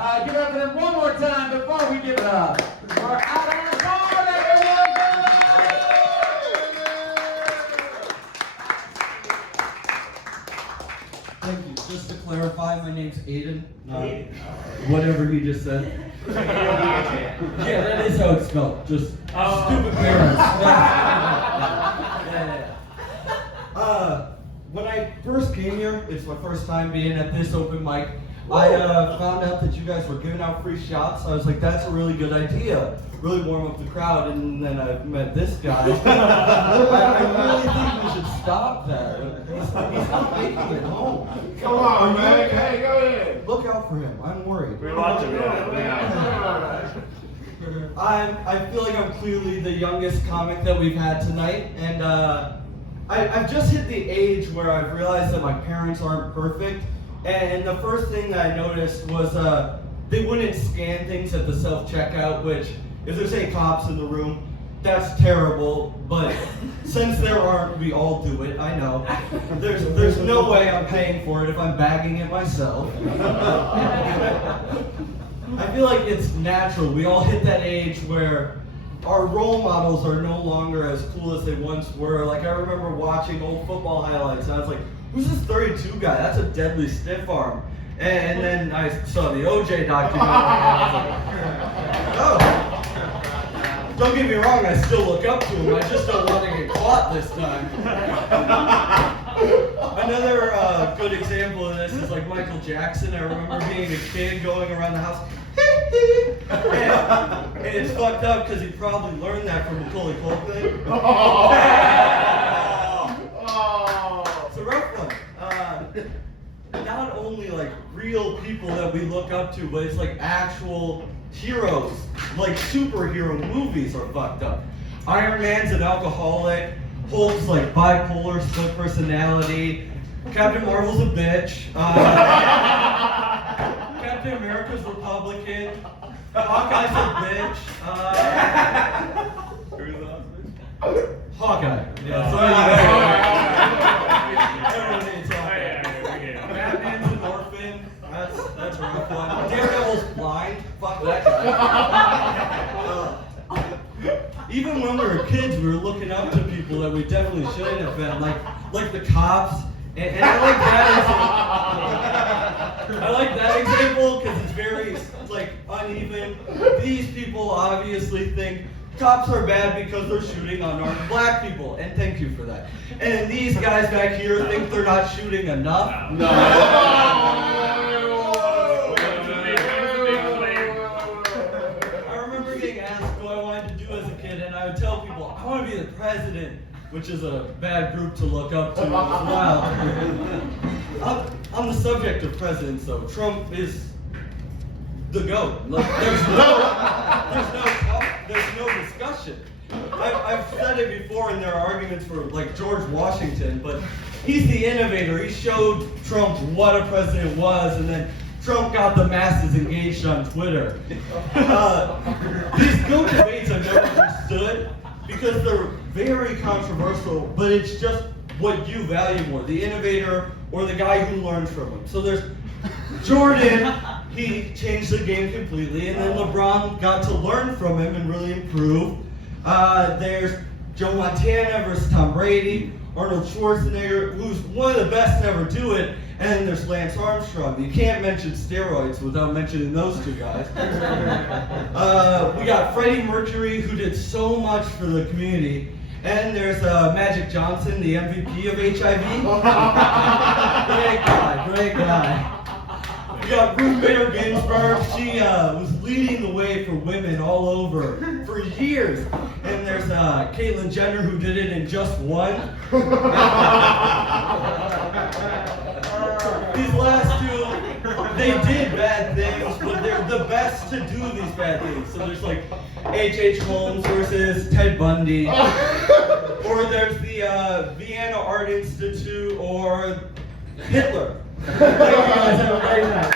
Give it up for them one more time before we give it up. For Aodhan, everyone, Thank you. Just to clarify, my name's Aodhan. Whatever he just said. Yeah, that is how it's spelled. Just stupid parents. When I first came here, it's my first time being at this open mic. I found out that you guys were giving out free shots. I was like, that's a really good idea. Really warm up the crowd. And then I met this guy. I really think we should stop that. He's not making it home. Come on, man. Hey, go ahead. Look out for him. I'm worried. We're watching. I feel like I'm clearly the youngest comic that we've had tonight, and I've just hit the age where I've realized that my parents aren't perfect, and the first thing that I noticed was they wouldn't scan things at the self-checkout, which, if there's any cops in the room, that's terrible, but since there aren't, we all do it, I know. There's no way I'm paying for it if I'm bagging it myself. I feel like it's natural. We all hit that age where our role models are no longer as cool as they once were. Like, I remember watching old football highlights, and I was like, who's this 32 guy? That's a deadly stiff arm. And then I saw the OJ documentary, and I was like, oh. Don't get me wrong, I still look up to him. I just don't want to get caught this time. Another good example of this is like Michael Jackson. I remember being a kid going around the house, and it's fucked up because he probably learned that from the Macaulay Culkin. It's a rough one. Not only like real people that we look up to, but it's like actual heroes, like superhero movies are fucked up. Iron Man's an alcoholic, Hulk's like bipolar, split personality, Captain Marvel's a bitch, Captain America's Republican, Hawkeye's a bitch, who's the husband? Hawkeye. Yeah, everyone needs Hawkeye. Batman's an orphan. That's a rough one. Daredevil's blind. Fuck that guy. Even when we were kids, we were looking up to people that we definitely shouldn't have been, like the cops. And I like that. I like that example because it's very like uneven. These people obviously think cops are bad because they're shooting unarmed black people, and thank you for that. And these guys back here think they're not shooting enough. No. I remember getting asked what I wanted to do as a kid, and I would tell people, I want to be the president, which is a bad group to look up to as well. On the subject of presidents, though, Trump is the GOAT. Like, there's no discussion. I've said it before, and there are arguments for like George Washington, but he's the innovator. He showed Trump what a president was, and then Trump got the masses engaged on Twitter. These GOAT debates I've never understood because they're very controversial, but it's just what you value more, the innovator or the guy who learned from him. So there's Jordan, he changed the game completely, and then LeBron got to learn from him and really improve. There's Joe Montana versus Tom Brady, Arnold Schwarzenegger, who's one of the best to ever do it, and then there's Lance Armstrong. You can't mention steroids without mentioning those two guys. We got Freddie Mercury, who did so much for the community, and there's Magic Johnson, the MVP of HIV. Great guy. We got Ruth Bader Ginsburg. She was leading the way for women all over for years. And there's Caitlyn Jenner, who did it in just one. These last two, they did bad things, but they're the best to do these bad things. So there's like H.H. Holmes versus Ted Bundy. Or there's the Vienna Art Institute or Hitler. Thank you guys, have a great night.